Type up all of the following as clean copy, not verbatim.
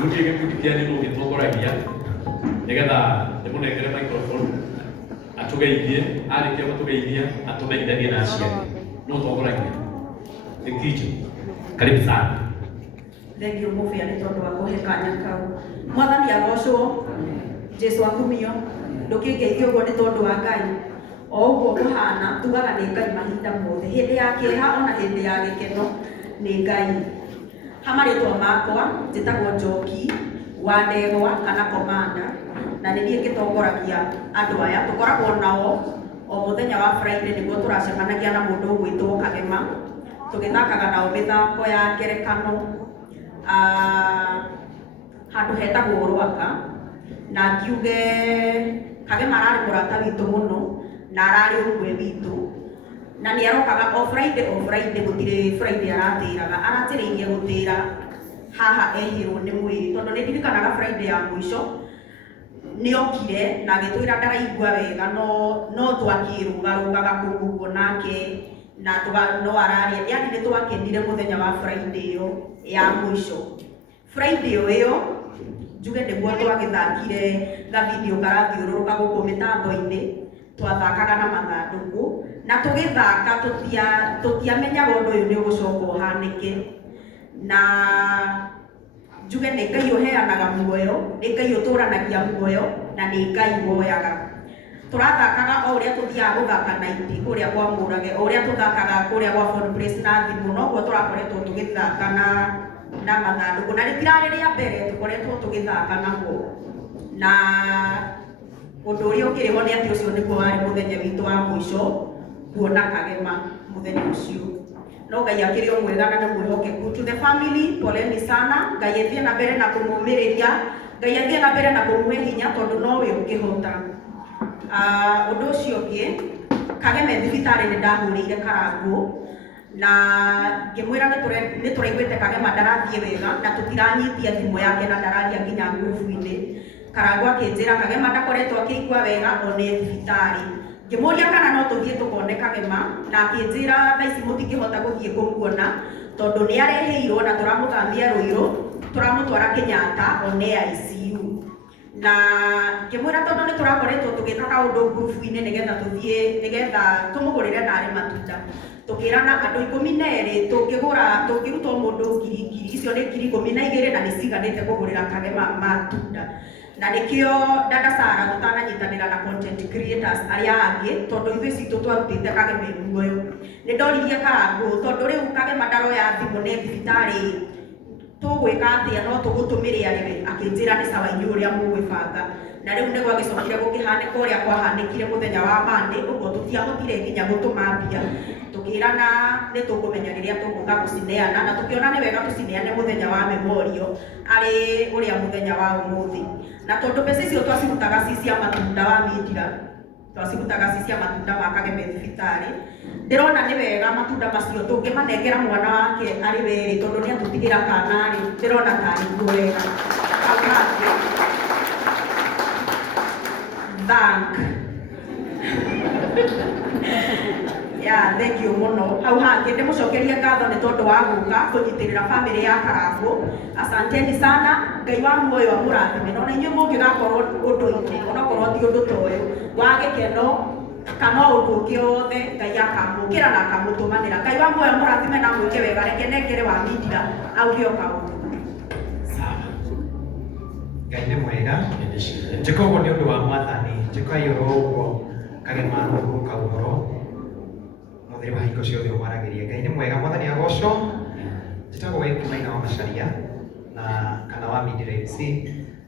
Rudi gikundi kia ni gĩtongoragia nĩgetha ndĩmũnengere microphone atũgeithie, arĩkia gũtũgeithia atũmenyithanie na aciari no ũtongoragia Kicho. Karibu sana. Thengio mũbĩa nĩ tondũ wa kũhe kanya kau. Mwathani agocwo, Jesu akumio, ndũkĩngeithia ũguo nĩ tondũ wa Ngai. O ũguo kũhana tugaga nĩ Ngai mahinda mothe. Hĩndĩ ya kĩeha ona hĩndĩ ya gĩkeno nĩ Ngai. Ha marĩtwa makwa njĩtagwo Njoki wa Ndegwa kana Komanda, na nĩ niĩ ngĩtongoragia andũ aya. Tũkoragwo nao o mũthenya wa Friday nĩguo tũracemanagia na mũndũ ũgwĩtwo Kagema, tũgĩthakaga nao mĩthako ya ngerekano handũ hetagwo Rwaka, na ngiuge Kagema ararĩ mũrata witũ mũno na ararĩ ũmwe witũ, na nĩ arokaga o Friday gũtirĩ Friday aratĩraga, aratĩrĩirie gũtĩra haha ehirwo nĩ mwĩrĩ, tondũ nĩ ndirikanaga Friday ya mũico nĩ okire na agĩtwĩra ndaraigua wega no twakĩrũgarũgaga kũguo nake na no ararĩa, yani nĩ twakenire mũthenya wa Friday ĩyo ya mũico. Friday ĩyo njuge nĩguo twagĩthakire gavideo karathiũrũrũka gũkũ mĩtambo-inĩ, twathakaga na mathandũkũ na tũgĩthaka tũtiamenyaga ũndũ ũyũ nĩ ũgũcoka ũhanĩke, na njuge nĩ Ngai ũheanaga muoyo, nĩ Ngai ũtũranagia muoyo na nĩ Ngai woyaga. Tũrathakaga o ũrĩa tũthiaga gũthaka naiti kũrĩa kwa Mũrage, o ũrĩa tũthakaga kũrĩa gwa Ford Place na thimũ, noguo tũrakoretwo tũgĩthaka na mathandũkũ, na rĩtirarĩ rĩa mbere tũkoretwo tũgĩthaka naguo. Na ũndũ ũrĩa ũkĩrĩho nĩ atĩ ũcio nĩguo warĩ mũthenya witũ wa mũico kuona Kagema mũthenya ũcio. No Ngai akĩrĩ o mwega na nĩ mwĩhokeku. To the family, poleni sana. Ngai athiĩ na mbere na kũmũmĩrĩria, Ngai athiĩ na mbere na kũmũhe hinya tondũ nowe ũkĩhota. Ũndũ ũcio ũngĩ, Kagema thibitarĩ nĩ ndahũrĩire Karangũ na ngĩmwĩra nĩ tũraiguĩte Kagema ndarathiĩ wega na tũtiranyitia thimũ yake na ndararia nginya ngurubu-inĩ. Karangũ akĩnjĩra Kagema ndakoretwo akĩigua wega o nĩ thibitarĩ. Ngĩmũria kana no tũthiĩ tũkone Kagema na akĩnjĩra thaa ici mũtingĩhota gũthiĩ kũmuona tondũ nĩ areheirwo na tũramũthambia Rũirũ, tũramũtwara Kenyatta on ICU. Na ngĩmwĩra tondũ nĩ tũrakoretwo tũgĩka kaũndũ ngurubu-inĩ nĩgetha tũmũgũrĩre narĩ matunda, tũkĩrana andũ 12 tũngĩruta o mũndũ ngiri icio nĩ ngiri 12 na nĩ ciganĩte kũgũrĩra Kagema matunda. Na nĩkĩo dada Sara tũtananyitanĩra na content creators arĩa angĩ tondũ ithuĩ citũ twarutĩte Kagema muoyo. Nĩ ndoririe Karangũ tondũ rĩu Kagema ndaroya thimũ nĩ thibitarĩ, tũgwĩka atĩa no tũgũtũmĩre arĩwe, akĩnjĩra nĩ sawa inyuĩ ũrĩa mũgwĩbanga. Na rĩu nĩ gwagĩcokire gũkĩhanĩka ũrĩa kwahanĩkire mũthenya wa Monday, ũguo tũtiahotire nginya gũtũma mbia, tũkĩrana nĩ tũkũmenya rĩrĩa tũgũka gũcineana na tũkĩona nĩ wega tũcineane mũthenya wa Memorial arĩ ũrĩa mũthenya wa ũmũthĩ. Na tondũ mbeca icio twacirutaga ci cia matunda wa Mindira, twacirutaga ci cia matunda ma Kagema thibitarĩ, ndĩrona nĩ wega matunda macio tũngĩmanengera mwana wake arĩ werĩ tondũ nĩ atũtigĩra kana-rĩ, ndĩrona tarĩ wega. Thank you mũno. Hau hangĩ ndĩmũcokerie ngatho nĩ tondũ wa gũka kũnyitĩrĩra famĩlĩ ya Karangũ. Asanteni sana, Ngai wa muoyo amũrathime. Na inyuĩ mũngĩgakorwo ũndũ-inĩ, onokorwo ti ũndũ ta ũyũ wa gĩkeno kana ũndũ ũngĩ wothe, Ngai akamũkĩra na akamũtũmanĩra. Ngai wa muoyo amũrathime na mwĩke wega, reke nengere wa Mindira auge o kaũndũ. Ngai nĩ mwega, njĩka ũguo nĩ ũndũ wa Mwathani, njĩka ĩyo ũguo Kagema arũrũka ũhoro mũthĩrĩ wa hingo ciothe ũmaragĩria. Ngai nĩ mwega, Mwathani agocwo. Njĩtagwo Kimaina wa Macharia na kana wa Mindira MC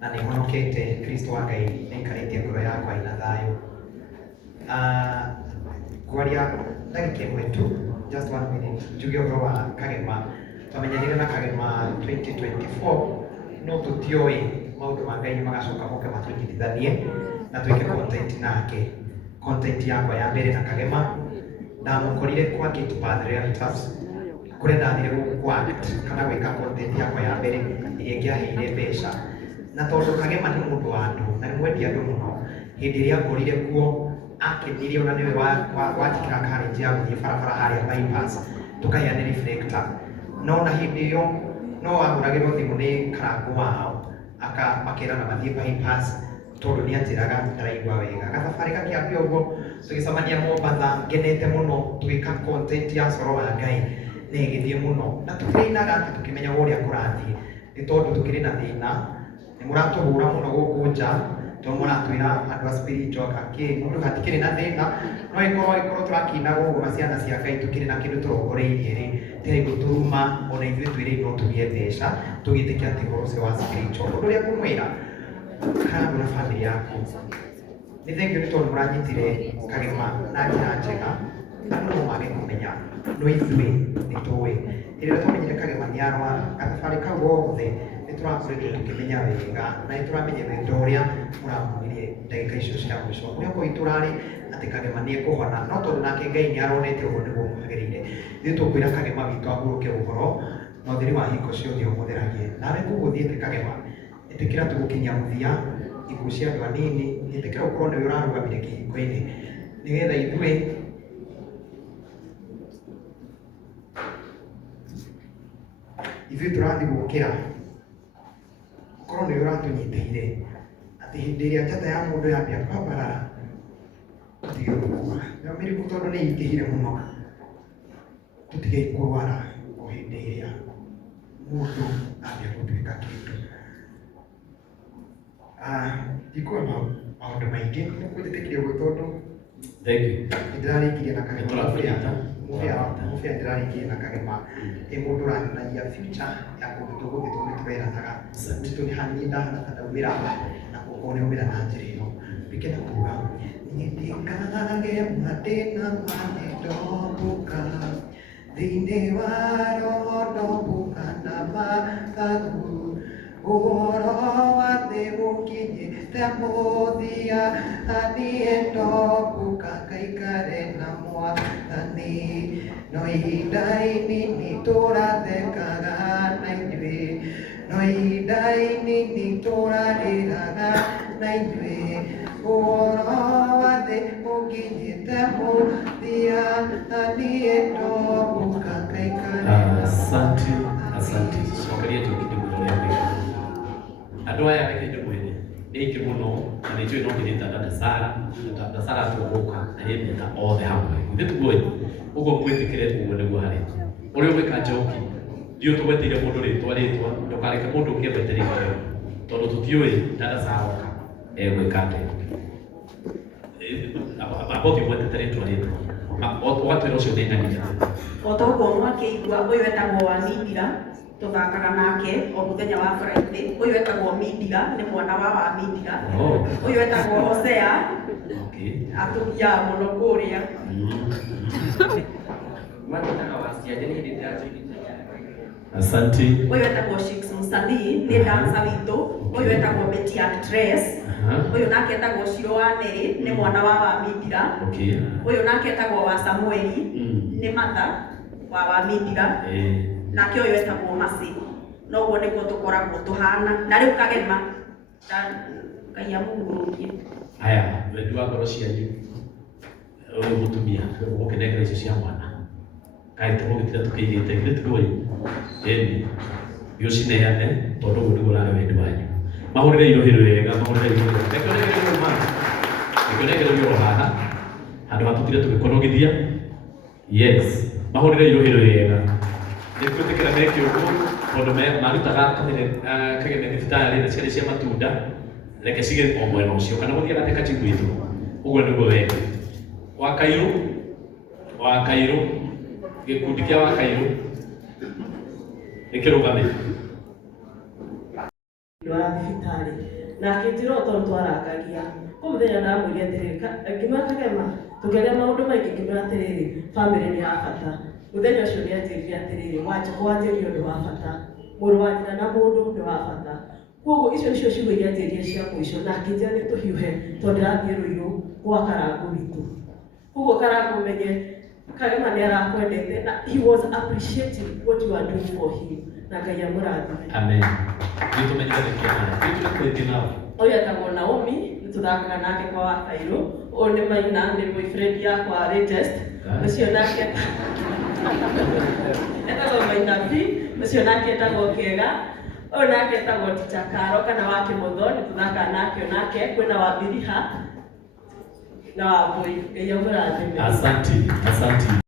na nĩ honokete. Kristo wa Ngai nĩ aikarĩtie ngoro yakwa ĩna thayũ. Kwaria ndagĩka ĩmwe tu, just 1 minute, njuge ũhoro wa Kagema. Twamenyanire na Kagema 2024 no tũtioĩ maũndũ ma Ngai magacoka moke matũnyitithanie na twĩke content nake. Content yakwa ya mbere na Kagema ndamũkorire kwa Gate Path Realtors kũrĩa ndathire gũkũ kana gwĩka content yakwa ya mbere ĩrĩa ĩngĩaheire mbeca, na tondũ Kagema nĩ mũndũ wa andũ na nĩ mwendia andũ mũno, hĩndĩ ĩrĩa ngorire kuo akĩnire ona nĩwe watikĩra karĩnji ya gũthiĩ barabara harĩa bypass tũkaheana reflector, no na hĩndĩ ĩyo no ahũragĩrwo thimũ nĩ karangu wao makĩrana mathiĩ bypass tondũ nĩ anjĩraga ndaraigua wega. Gathabarĩ gakĩambia ũguo tũgĩcemania Mombatha, ngenete mũno tũgĩka content ya Coro wa Ngai na ĩgĩthiĩ mũno, na tũkĩinaga atĩ tũkĩmenyaga ũrĩa kũrathiĩ nĩ tondũ tũkĩrĩ na thĩna, nĩ mũratũhũra mũno gũkũ nja tondũ mũratwĩra andũ a spiritual mũndũ hatikĩrĩ na thĩna, no ĩkorwo tũrakĩinaga ũguo maciana cia Ngai tũkĩrĩ na kĩndũ tũrongoreirie rĩ tiga gũtũruma ona ithuĩ twĩrĩ no tũgĩe mbeca tũgĩtĩkia atĩ ũhoro ũcio wa spiritual. Ũndũ ũrĩa ngũmwĩra karamu na bamĩrĩ yaku nĩ thengio nĩ tondũ mũranyitire Kagema na njĩra njega, na no mwage kũmenya no ithuĩ nĩ tũĩ rĩrĩa twamenyire Kagema nĩ arwara gathabarĩ kau gothe nĩ tũrakoretwo tũkĩmenya wega na nĩ tũramenya wendo ũrĩa mũramwonire ndagĩka icio cia mũico. Ũrĩa kwitũ ũrarĩ atĩ Kagema nĩ ekũhona, no tondũ nake Ngai nĩ aronete ũguo nĩguo mwagĩrĩire, ithuĩ tũkwĩra Kagema witũ ahurũke ũhoro na ũtheri wa hingo ciothe ũmũtheragie. Nawe kũguo thiĩte Kagema, ĩtĩkĩra tũgũkinyia mũthia ikuũ cia andũ anini, ĩtĩkĩra ũkorwo nĩwe ũrarũgamire kĩhingo-inĩ nĩgetha ithuĩ tũrathiĩ gũkĩra ũkorwo nĩwe ũratũnyitĩire atĩ hĩndĩ ĩrĩa njata ya mũndũ yambia kwambarara tũtige gũkua na mĩrimũ tondũ nĩ ingĩhire mũno, tũtige kũrwara o hĩndĩ ĩrĩa mũndũ ambia gũtuĩka kĩndũ. Ndikuwa maũndũ maingĩ nĩ kwĩtĩkĩria ũguo tondũ nĩndĩrarĩkirie na Kagema mũbĩa ndĩrarĩkirie na Kagema ĩ mũndũ ũranyonagia future ya kũndũ tũgũthiĩ tondũ nĩtũreranaga nĩtũ nĩ hanini ndahana ta ndaumĩra na kuoguo nĩaumĩra na njĩra ĩno mbike na kuga niĩ ndikagema ndĩna mane ndombũka thĩinĩ wa roho ndombũka na mathagu ũhoro wa thĩ ũkinyĩte mũthia na niĩ ndombũka ngaikare na Mwathani no ihinda inini tũrathekaga na inyuĩ no ihinda inini tũrarĩraga na inyuĩ ũhoro wa thĩ ũkinyĩte mũthia na niĩ ndombũka ngaikare na Asante. Cokeria tũkinyĩ mũno rĩa mbere. Andũ aya nĩ kĩndũ mwĩrĩ nĩ ingĩ mũno na nĩ njũĩ no ngĩrĩta ndasara tũgũka na yemeta othe hamwe ithuĩ tũguoĩ ũguo mwĩtĩkĩre ũguo nĩguo harĩ ũrĩa ũgwĩka njoki ndiũ tũgweteire mũndũ rĩtwa ndũkareke mũndũ ũngĩ agwete rĩtwa tondũ tũtiũĩ ndadasaroka egwĩka atĩa abothi ũgwetete rĩtwa ũgatwĩra ũcio nĩ ng'ania o ta ũguo mwakĩigua ũyũ wetagwo wa Mindira tũthakaga nake o mũthenya wa Friday. Ũyũ wetagwo Mindira nĩ mwana wa Mindira. Ũyũ wetagwo Hosea atũgiaga mũno kũrĩa. Asante. Ũyũ wetagwo Shix Msanii nĩ dancer witũ. Ũyũ wetagwo Betty Actress. Ũyũ nake etagwo Shiro wa Neri nĩ mwana wa Mindira. Ũyũ nake etagwo wa Samueli nĩ matha wa Mindira. Nake ũyũ wetagwo Masi. Noguo nĩguo tũkoragwo tũhana na rĩu Kagema Ngai amũhurũkie. Haya, wendi wa ngoro cianyu ũyũ mũtumia ũgũkenengera icio cia mwana kaĩ tũgũgĩtira tũkĩigĩte githĩ tũĩ ĩni gĩũcineane tondũ ũguo nĩguo ũrarĩ wendi wanyu. Mahũrĩre irohĩro wega, mahũrĩre irohĩro rekĩonegere haha handũ hatũtire tũgĩkonogithia. Yes, mahũrĩre irohĩro wega nĩ twĩtĩkĩra meke ũguo tondũ marutaga Kagema thibitarĩ na ciarĩ cia matunda reke cige o mwena ũcio kana gũthiĩ gateka chibu itũ ũguo nĩguo wendi. Wa Kairũ gĩkundi kĩa wa Kairũ nĩkĩrũgame ndwara thibitarĩ nake njĩra o tondũ twarakagia kwa mũthenya ndamwĩrire atĩrĩrĩ ngĩmwĩra Kagema tũkĩaria maũndũ maingĩ ngĩmwĩra atĩrĩrĩ bamĩrĩ nĩ ya bata. Mũthenya ũcio nĩ anjĩrire atĩrĩrĩ wanjĩria ũndũ wa bata, mũrũ wa nyina na mũndũ nĩ wa bata. Koguo icio nicio ciugo iria anjĩrire cia mũico na akĩnjĩra nĩ tũhiũhe tondũ ndĩrathiĩ Rũirũ gwa Karangũ witũ. Koguo Karangũ menye Kagema nĩ arakwendete na he was appreciating what you are doing for him na Ngai amũrathime. Amen. Nĩtũmenyithanagia nao. Ũyũ etagwo Naomi nĩ tũthakaga nake kwa wa Kairũ. Ũyũ nĩ Maina nĩ boyfriend yakwa latest. Ũcio nake etagwo Maina B ucio nake etagwo Kĩega, ũyũ nake etagwo Ticha Karo kana wa Kĩmũtho, nĩtũthakaga nake onake, kwĩna wa Mbiriha na wa Mbũi. Ngai amũrathime. Asante.